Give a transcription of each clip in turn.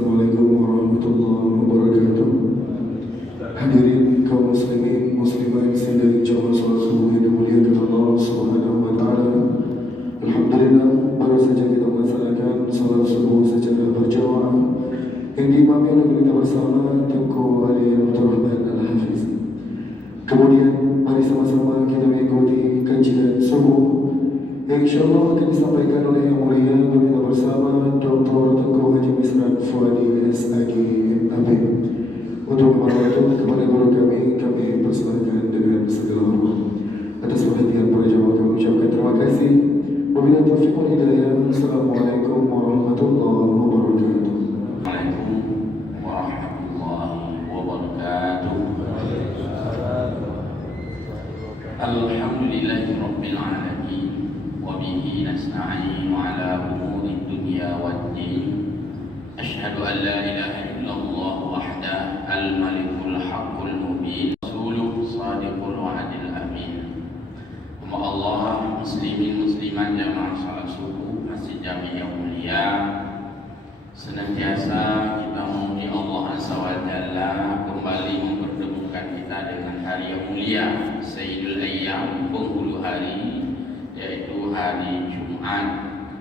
Assalamualaikum warahmatullahi wabarakatuh. Hadirin kaum muslimin muslimat sedang jamaah salat subuh yang dimuliakan Allah Subhanahu wa taala. Alhamdulillah, baru saja kita melaksanakan salat subuh secara berjamaah yang diimami oleh kita bersama Tunku Ali Abdul Rahman Al-Hafiz. Kemudian mari sama-sama kita mengikuti kajian subuh yang insyaallah akan disampaikan oleh Yang Mulia kita bersama Dr. Tengku Haji Misran Fuadi SAG MAP. Untuk memohon kepada guru kami persilahkan dengan segala hormat. Atas perhatian para jamaah kami ucapkan terima kasih. Wabillahi taufiq wal hidayah. Assalamualaikum warahmatullahi wabarakatuh. Waalaikumsalam warahmatullahi wabarakatuh. Alhamdulillahirabbil alamin. Wabihi nasta'inu ala umuri dunya waddin. Asyhadu an la ilaha illallah wahdah al-malikul haqqul mubin. Rasuluh sadiqul wa'dil amin. Allah muslimin muslimat jamaah salat subuh Masjid Jami yang mulia, senantiasa kita memuji Allah Azza wa Jalla kembali mempertemukan kita dengan hari yang mulia, Sayyidul Ayyam, penghulu hari, yaitu hari Jumat,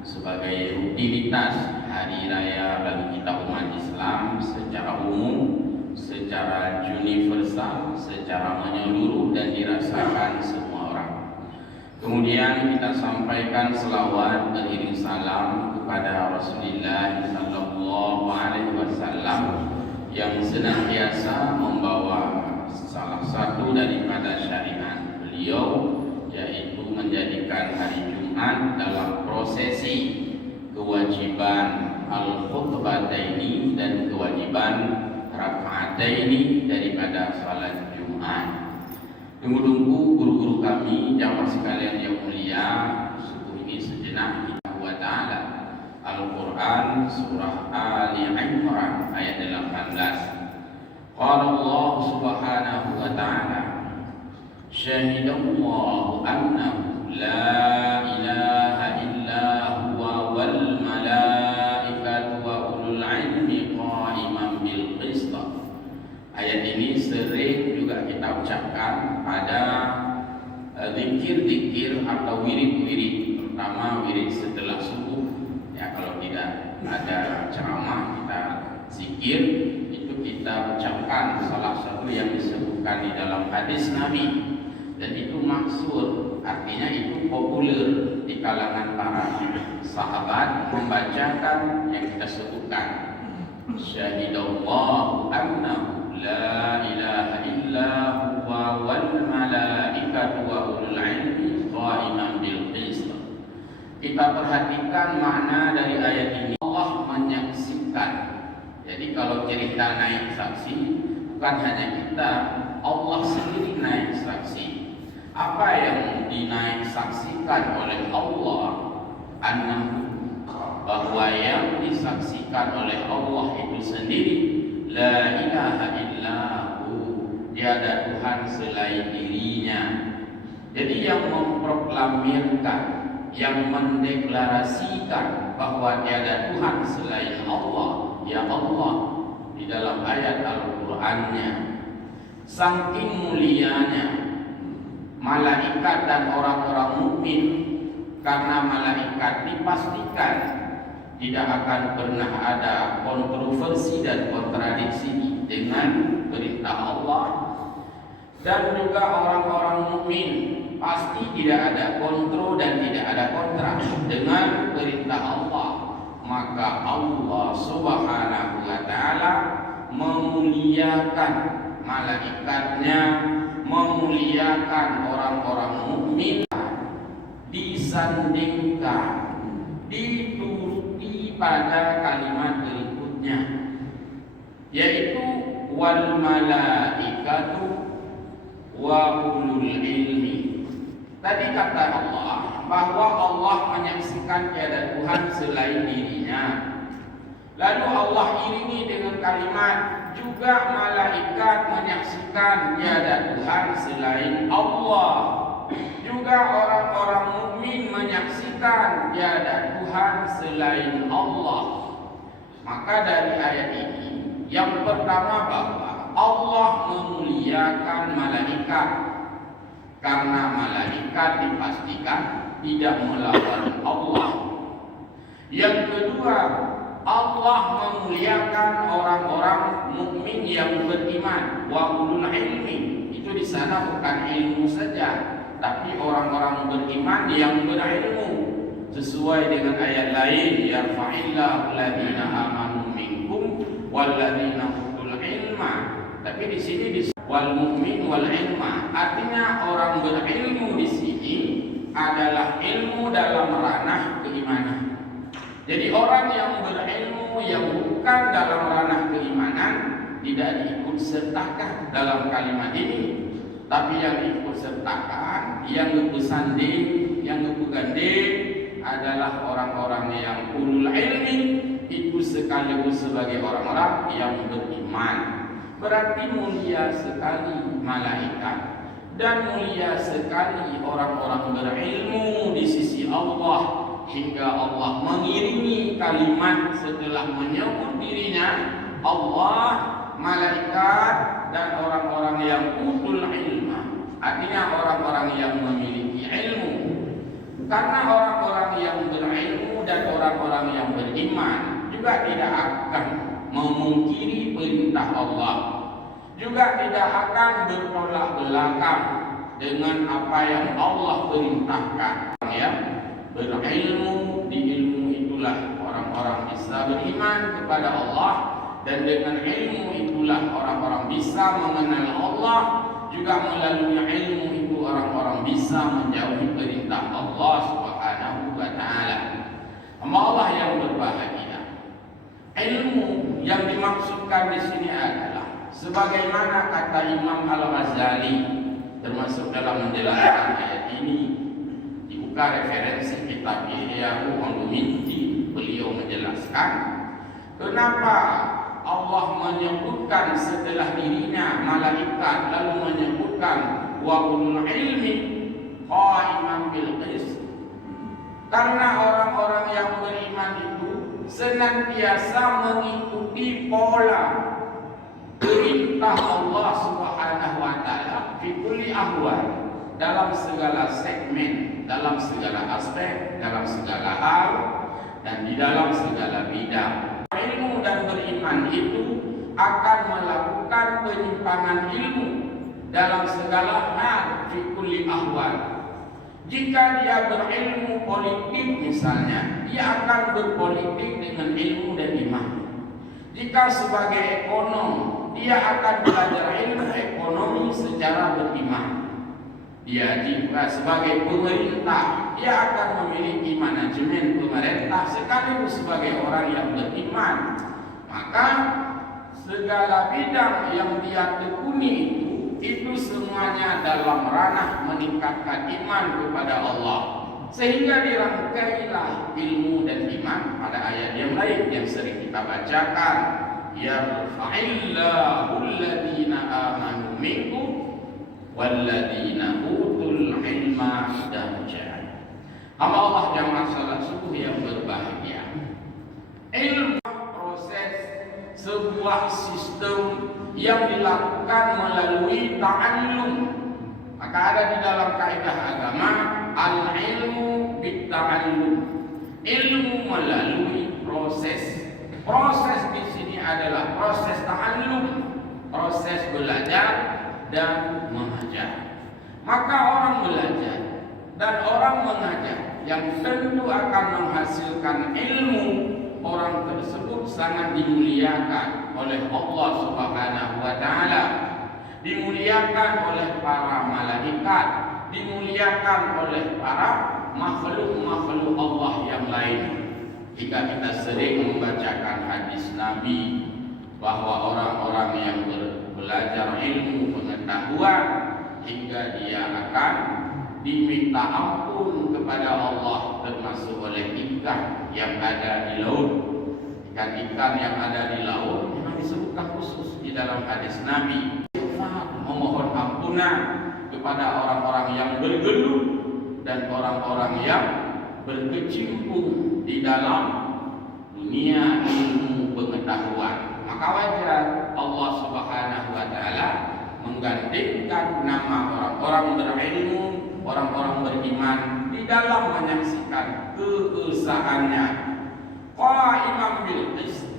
sebagai rutinitas hari raya bagi kita umat Islam secara umum, secara universal, secara menyeluruh dan dirasakan semua orang. Kemudian kita sampaikan selawat beriring salam kepada Rasulullah sallallahu alaihi wasallam yang senantiasa membawa salah satu daripada syariat beliau, yaitu menjadikan hari Jumat dalam prosesi kewajiban al-khutbataini dan kewajiban raka'ataini daripada salat Jumat. Tunggu-tunggu guru-guru kami, jamaah sekalian yang mulia, subuh ini sejenak kita wa ta'ala Al-Quran surah Ali Imran ayat 18. Qala Allah subhanahu wa ta'ala, syahidallahu annahu la ilaha illa huwa wal malaikatu wa ulul ilmi qa'iman bil qist. Ayat ini sering juga kita ucapkan pada zikir-zikir atau wirid-wirid, terutama wirid setelah subuh. Ya, kalau tidak ada ceramah kita zikir, itu kita ucapkan salah satu yang disebutkan di dalam hadis Nabi, dan itu maksud, artinya itu populer di kalangan para sahabat membacakan yang kita sebutkan. Syahidallahu annahu la ilaha illa huwa wal malaikatu wa ulul ilmi qa'iman bil qist. Kita perhatikan makna dari ayat ini. Allah menyaksikan. Jadi kalau cerita naik saksi, bukan hanya kita, Allah sendiri naik saksi. Apa yang dinaik saksikan oleh Allah? Annahu, bahwa yang disaksikan oleh Allah itu sendiri, la ilaha illahu, tiada Tuhan selain dirinya. Jadi yang memproklamirkan, yang mendeklarasikan bahwa tiada Tuhan selain Allah, ya Allah, di dalam ayat Al-Qur'annya. Saking mulianya malaikat dan orang-orang mukmin, karena malaikat dipastikan tidak akan pernah ada kontroversi dan kontradiksi dengan perintah Allah, dan juga orang-orang mukmin pasti tidak ada kontro dan tidak ada kontra dengan perintah Allah. Maka Allah subhanahu wa ta'ala memuliakan malaikatnya, memuliakan orang-orang mukmin, disandingkan, dituruti pada kalimat berikutnya, yaitu wal malaikatu wa ulul ilmi. Tadi kata Allah bahwa Allah menyaksikan tiada Tuhan selain dirinya. Lalu Allah iringi dengan kalimat juga malaikat menyaksikan tiada Tuhan selain Allah. Juga orang-orang mukmin menyaksikan tiada Tuhan selain Allah. Maka dari ayat ini yang pertama bahwa Allah memuliakan malaikat karena malaikat dipastikan tidak melawan Allah. Yang kedua, Allah memuliakan orang-orang mukmin yang beriman, wa ulul ilmi. Itu di sana bukan ilmu saja, tapi orang-orang beriman yang berilmu. Sesuai dengan ayat lain, yarfa'illahu alladziina aamanu minkum walladziina utul ilma. Tapi di sini wal mu'min wal ilma, artinya orang berilmu di sini adalah ilmu dalam ranah keimanan. Jadi orang yang berilmu yang bukan dalam ranah keimanan tidak diikut sertakan dalam kalimat ini, tapi yang diikut sertakan, yang bersanding, yang bergandeng adalah orang-orang yang ulul ilmi, itu sekaligus sebagai orang-orang yang beriman. Berarti mulia sekali malaikat dan mulia sekali orang-orang berilmu di sisi Allah, hingga Allah mengiringi kalimat setelah menyebut dirinya Allah, malaikat, dan orang-orang yang utul ilma, artinya orang-orang yang memiliki ilmu. Karena orang-orang yang berilmu dan orang-orang yang beriman juga tidak akan memungkiri perintah Allah, juga tidak akan bertolak belakang dengan apa yang Allah perintahkan. Ya, berilmu, di ilmu itulah orang-orang bisa beriman kepada Allah, dan dengan ilmu itulah orang-orang bisa mengenal Allah, juga melalui ilmu itu orang-orang bisa menjauhi perintah Allah Subhanahu wa taala. Allah yang berbahagia. Ilmu yang dimaksudkan di sini adalah sebagaimana kata Imam Al-Ghazali termasuk dalam menjelaskan ayat ini, dibuka referensi kitab Ihya Ulumuddin, beliau menjelaskan kenapa Allah menyebutkan setelah dirinya malaikat lalu menyebutkan wa ulul ilmi qaiman bil qist. Karena orang-orang yang beriman itu senantiasa mengikuti pola perintah Allah Subhanahu wa taala fi kulli ahwal, dalam segala segmen, dalam segala aspek, dalam segala hal, dan di dalam segala bidang. Ilmu dan beriman itu akan melakukan penyimpangan ilmu dalam segala hal fi kulli ahwal. Jika dia berilmu politik misalnya, dia akan berpolitik dengan ilmu dan iman. Jika sebagai ekonom, dia akan belajar ilmu ekonomi secara beriman. Dia jika sebagai pemerintah, dia akan memiliki manajemen pemerintah sekaligus sebagai orang yang beriman. Maka segala bidang yang dia tekuni itu semuanya dalam ranah meningkatkan iman kepada Allah, sehingga dirangkailah ilmu dan iman pada ayat yang lain yang sering kita bacakan, yarfa'illahu alladziina aamanu minkum walladziina utul ilma darajat. Allah yang masalah sungguh yang berbahagia. Ilmu proses sebuah sistem yang dilakukan melalui ta'allum. Maka ada di dalam kaidah agama al-ilmu bit-ta'allum, ilmu melalui proses. Proses di sini adalah proses ta'allum, proses belajar dan mengajar. Maka orang belajar dan orang mengajar yang tentu akan menghasilkan ilmu, orang tersebut sangat dimuliakan oleh Allah Subhanahu wa taala, dimuliakan oleh para malaikat, dimuliakan oleh para makhluk-makhluk Allah yang lain. Jika kita sering membacakan hadis Nabi bahwa orang-orang yang belajar ilmu pengetahuan hingga dia akan diminta ampun kepada Allah, termasuk oleh ikan yang ada di laut. Ikan-ikan yang ada di laut memang disebutkan khusus di dalam hadis Nabi, memohon ampunan kepada orang-orang yang bergelut dan orang-orang yang berkecimpung di dalam dunia ilmu maka wajar Allah Subhanahu wa taala menggandengkan nama orang-orang berilmu, orang-orang beriman di dalam menyaksikan keesaannya. Qa'iman bil qist,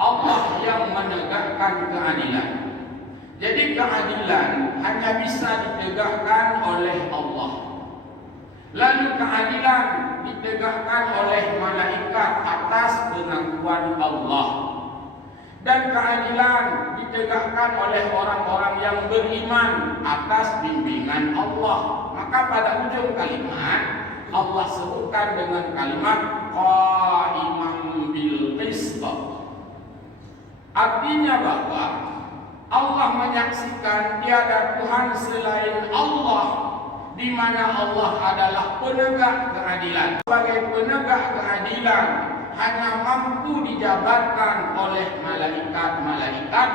Allah yang menegakkan keadilan. Jadi keadilan hanya bisa ditegakkan oleh Allah. Lalu keadilan ditegakkan oleh malaikat atas pengakuan Allah. Dan keadilan ditegakkan oleh orang-orang yang beriman atas bimbingan Allah. Maka pada ujung kalimat Allah sebutkan dengan kalimat qa'iman bil qist. Artinya bahwa Allah menyaksikan tiada Tuhan selain Allah, di mana Allah adalah penegak keadilan. Sebagai penegak keadilan hanya mampu dijabarkan oleh malaikat-malaikat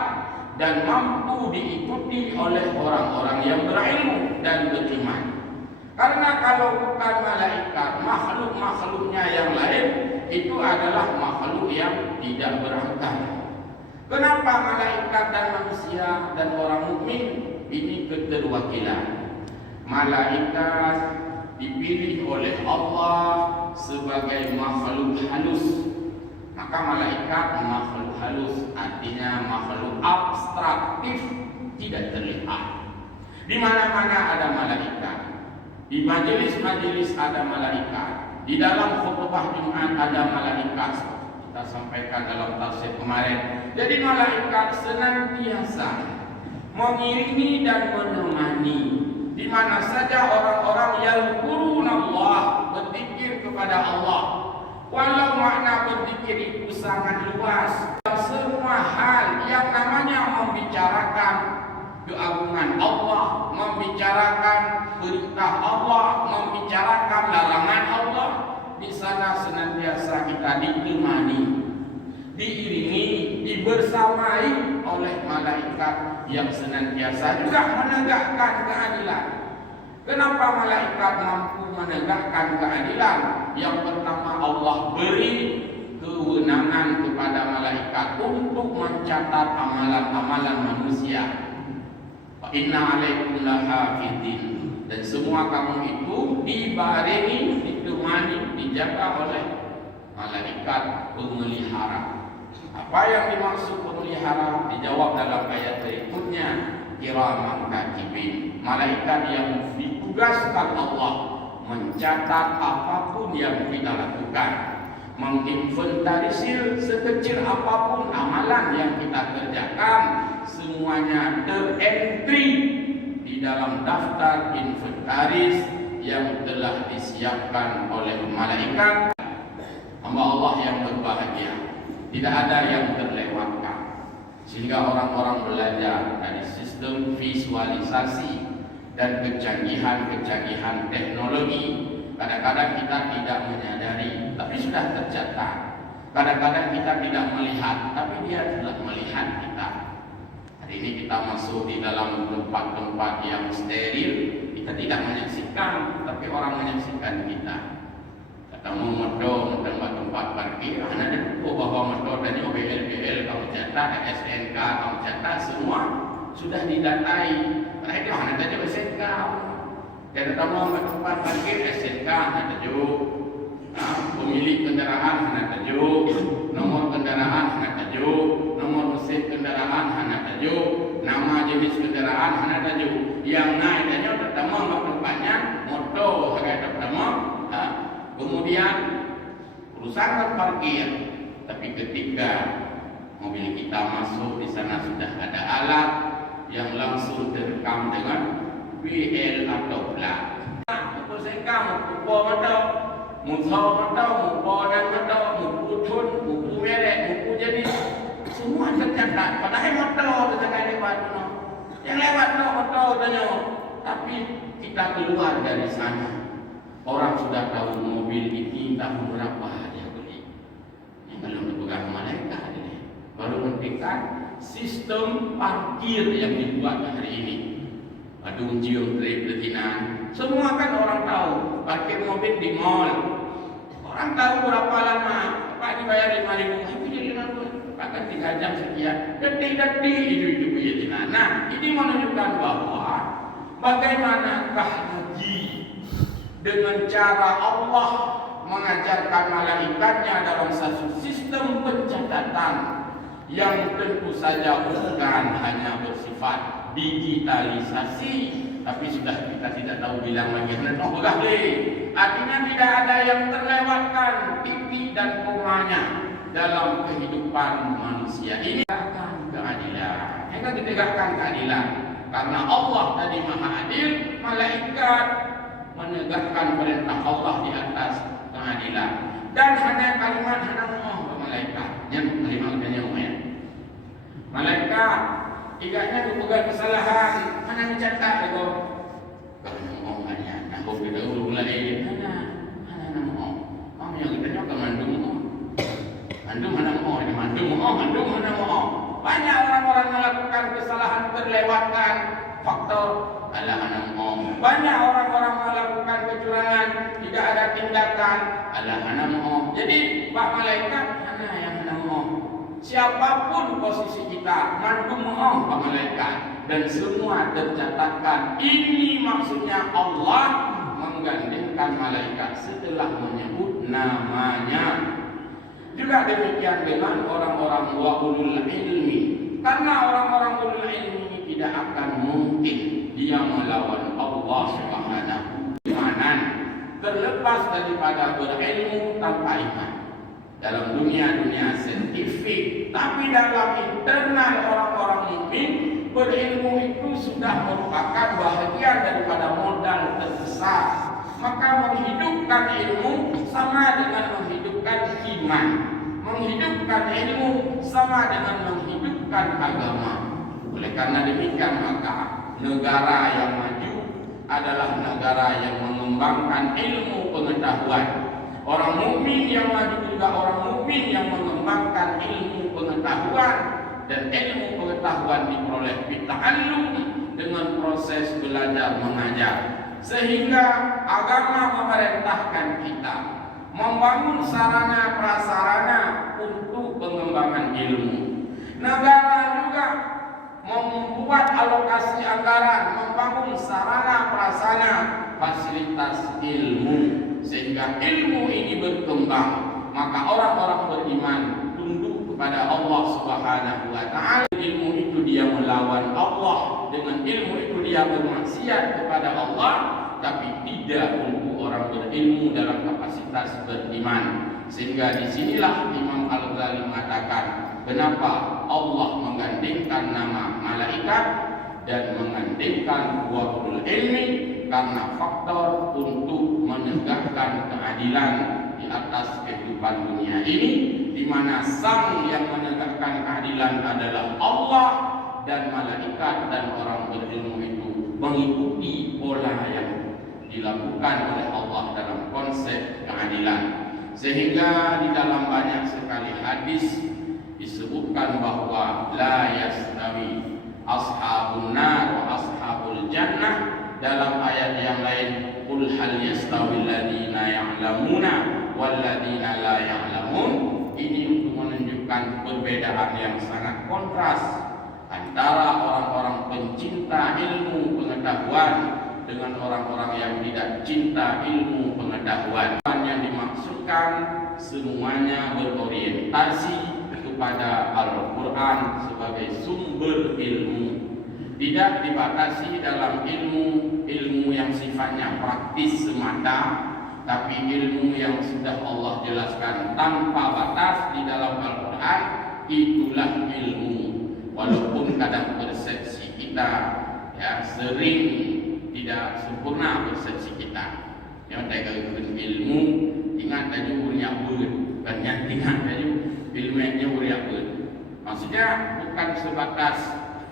dan mampu diikuti oleh orang-orang yang berilmu dan beriman. Karena kalau bukan malaikat, makhluk-makhluknya yang lain itu adalah makhluk yang tidak berakal. Kenapa malaikat dan manusia dan orang mukmin ini keterwakilan? Malaikat dipilih oleh Allah sebagai makhluk halus. Maka malaikat makhluk halus, artinya makhluk abstraktif, tidak terlihat. Di mana-mana ada malaikat. Di majelis-majelis ada malaikat. Di dalam khutbah Jumat ada malaikat. Kita sampaikan dalam tafsir kemarin. Jadi malaikat senantiasa mengiringi dan menemani di mana saja orang-orang yang Allah berzikir kepada Allah. Walau makna berzikir itu sangat luas. Semua hal yang namanya membicarakan keagungan Allah, membicarakan perintah Allah, membicarakan larangan Allah, di sana senantiasa kita ditemani, diiringi, dibersamai oleh malaikat yang senantiasa juga menegakkan keadilan. Kenapa malaikat mampu menegakkan keadilan? Yang pertama, Allah beri kewenangan kepada malaikat untuk mencatat amalan-amalan manusia. Fa inna alaikum lahafidin, dan semua kamu itu dibarengi, ditemani, dijaga oleh malaikat pemelihara. Apa yang dimaksud pemelihara dijawab dalam ayat berikutnya, kiraman katibin, malaikat yang ditugaskan Allah mencatat apapun yang kita lakukan, menginventarisir sekecil apapun amalan yang kita kerjakan, semuanya terentry di dalam daftar inventaris yang telah disiapkan oleh malaikat. Hamba Allah yang berbahagia, tidak ada yang terlewatkan. Sehingga orang-orang belajar dari sistem visualisasi dan kecanggihan-kecanggihan teknologi. Kadang-kadang kita tidak menyadari, tapi sudah tercatat. Kadang-kadang kita tidak melihat, tapi dia telah melihat kita. Hari ini kita masuk di dalam tempat-tempat yang steril, kita tidak menyaksikan, tapi orang menyaksikan kita. Ketemu motor di tempat parkir, anak ada bahwa motor dan BL, kamu catat, SNK, kamu catat, semua sudah didatai. Karena itu anak saja SNK. Dan ketemu tempat parkir SNK, anak tajuk. Pemilik kendaraan anak tajuk, nomor kendaraan anak tajuk, nomor mesin kendaraan anak tajuk, nama jenis kendaraan anak tajuk. Yang naiknya pertama tempatnya motor harga pertama. Kemudian perusahaan parkir, tapi ketika mobil kita masuk di sana sudah ada alat yang langsung terekam dengan BL atau plat. Muka sengkang, muka motor, muka motor, muka dan motor, muka cun, muka merek, muka jenis, semua tercatat. Padahal motor kita lewat, yang lewat motor tanya, tapi kita keluar dari sana. Orang sudah tahu mobil ini tahun berapa dia beli. Ini belum dipegang malaikat ini. Baru menentukan sistem parkir yang dibuat hari ini. Badung cium trip detinan. Semua kan orang tahu. Parkir mobil di mall. Orang tahu berapa lama. Pak dibayar 5.000. Itu jadi 5.000. Pak kan 3 jam sekian, detik-detik itu punya. Nah, ini menunjukkan bahwa bagaimanakah haji dengan cara Allah mengajarkan malaikatnya dalam satu sistem pencatatan yang tentu saja bukan hanya bersifat digitalisasi, tapi sudah kita tidak tahu bilang lagi artinya tidak ada yang terlewatkan titik dan komanya dalam kehidupan manusia. Ini akan keadilan. Kita ditegakkan keadilan karena Allah tadi Maha Adil, malaikat menegakkan perintah Allah di atas keadilan. Dan hanya kalimat malaikat yang kalimatnya lumayan. Malaikat tidaknya berpegang kesalahan, hanya mencatat itu. Kalau hanya nak kita ulang lagi, hanya yang kita nyoba mandum hana. Banyak orang-orang melakukan kesalahan terlewatkan faktor ala hana. Banyak orang-orang melakukan kecurangan tidak ada tindakan ala hana. Jadi Pak Malaikat hana yang hana. Siapapun posisi kita, mandum Pak Malaikat, dan semua tercatatkan. Ini maksudnya Allah menggandengkan malaikat setelah menyebut namanya. Juga demikian dengan orang-orang ulul ilmi. Karena orang-orang ulul ilmi tidak akan mungkin dia melawan Allah Subhanahu wa ta'ala. Terlepas daripada berilmu tanpa iman. Dalam dunia saintifik, tapi dalam internal orang-orang mukmin, berilmu itu sudah merupakan bahagian daripada modal terbesar. Maka menghidupkan ilmu sama dengan menghidupkan iman. Menghidupkan ilmu sama dengan menghidupkan agama. Oleh karena demikian maka negara yang maju adalah negara yang mengembangkan ilmu pengetahuan. Orang mukmin yang maju juga orang mukmin yang mengembangkan ilmu pengetahuan, dan ilmu pengetahuan diperoleh bita'allum dengan proses belajar mengajar. Sehingga agama memerintahkan kita membangun sarana prasarana untuk pengembangan ilmu. Negara juga membuat alokasi anggaran membangun sarana prasarana fasilitas ilmu, sehingga ilmu ini berkembang. Maka orang-orang beriman tunduk kepada Allah Subhanahu wa ta'ala. Ilmu itu dia melawan Allah, dengan ilmu itu dia bermaksiat kepada Allah, tapi tidak untuk orang berilmu dalam kapasitas beriman. Sehingga disinilah Imam Al-Ghazali mengatakan, kenapa Allah menggandengkan nama malaikat dan menggandengkan ulul ilmi? Karena faktor untuk menegakkan keadilan di atas kehidupan dunia ini, di mana sang yang menegakkan keadilan adalah Allah, dan malaikat dan orang berilmu itu mengikuti pola yang dilakukan oleh Allah dalam konsep keadilan. Sehingga di dalam banyak sekali hadis disebutkan bahwa la yastawi ashabun nar wa ashabul jannah. Dalam ayat yang lain, qul hal yastawil ladzina ya'lamuna wal ladzina la ya'lamun. Ini untuk menunjukkan perbedaan yang sangat kontras antara orang-orang pencinta ilmu pengetahuan dengan orang-orang yang tidak cinta ilmu pengetahuan. Yang dimaksudkan semuanya berorientasi kepada Al-Quran sebagai sumber ilmu. Tidak dibatasi dalam ilmu yang sifatnya praktis semata, tapi ilmu yang sudah Allah jelaskan tanpa batas di dalam Al-Quran, itulah ilmu. Walaupun kadang persepsi kita sering tidak sempurna persepsi kita. Yang terkait ilmu, ingat tadi uriak kan yang ingat tadi ilmunya uriak. Maksudnya bukan sebatas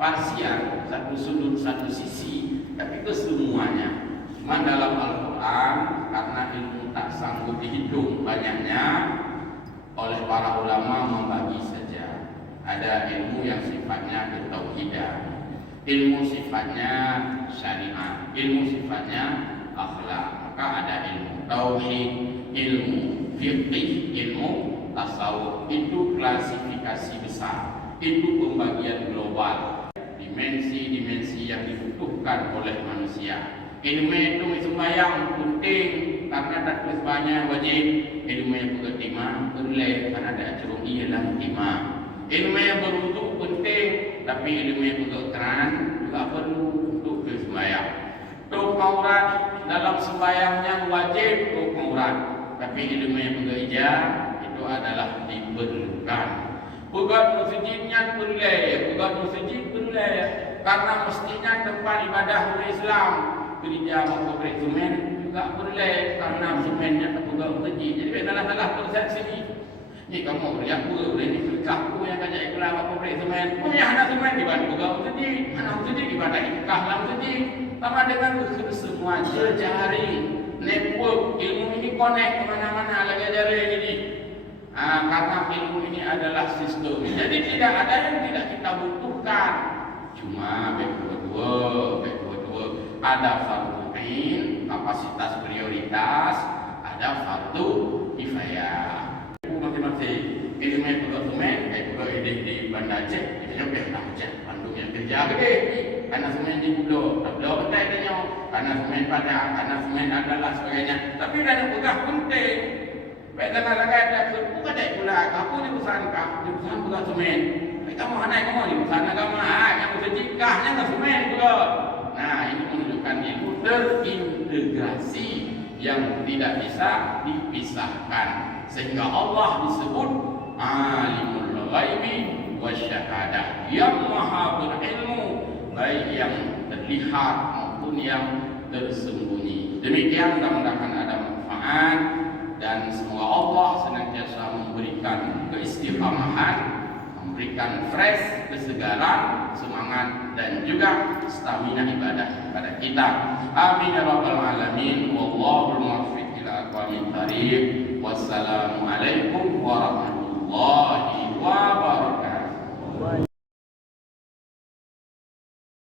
parsial, satu sudut, satu sisi, tapi kesemuanya. Cuma dalam Al-Quran, karena ilmu tak sanggup dihitung banyaknya, oleh para ulama membagi saja. Ada ilmu yang sifatnya ketauhidan, ilmu sifatnya syariat, ilmu sifatnya akhlak. Maka ada ilmu tauhid, ilmu fiqh, ilmu tasawuf itu klasifikasi besar, itu pembagian global, dimensi-dimensi yang dibutuhkan oleh manusia. Ilmu itu sembahyang penting karena tak banyak wajib. Ilmu yang berketima boleh karena ada curung ialah ketima. Ilmu yang berwudu penting, tapi ilmu yang berkeran juga perlu untuk bersembahyang. Tuk aurat dalam sembahyangnya wajib tuk aurat, tapi ilmu yang berijah itu adalah diperlukan. Bukan masjidnya boleh, bukan masjid boleh, karena mestinya tempat ibadah umat Islam. Gereja maupun semen juga boleh karena semennya tak pegang masjid. Jadi salah persepsi ni. Ni kamu boleh apa? Boleh ni fikah aku yang kajak iklan apa semen. Punya anak semen di bawah pegang masjid, anak masjid di bawah ikah dalam masjid. Sama dengan semua jari network ilmu ini connect ke mana-mana lagi jari ini. Karena ilmu ini adalah sistem. Jadi tidak ada yang tidak kita butuhkan. Cuma kedua ada fardu ain, kapasitas prioritas, ada fardu kifayah. Masing-masing ilmu yang berkonsumen, di Banda Aceh, kita sampai Aceh, Bandung yang kerja gede, karena semen di Pulau, Pulau Betai tanya, karena semen Padang, karena semen adalah sebagainya. Tapi ada pegang penting. Baik kata-kata ada bukan ada pula, aku di perusahaan pegang semen. Kamu anak kamu di perusahaan agama, yang berjikahnya nggak semen juga. Nah, ini menunjukkan ilmu terintegrasi yang tidak bisa dipisahkan, sehingga Allah disebut alimul ghaibi wasyahadah, yang maha berilmu baik yang terlihat maupun yang tersembunyi. Demikian, mudah-mudahan ada manfaat dan semoga Allah senantiasa memberikan keistiqamahan, memberikan fresh, kesegaran, semangat dan juga stamina ibadah kepada kita. Amin ya rabbal alamin. Wallahul muwaffiq ila aqwamit thariq. Wassalamualaikum warahmatullahi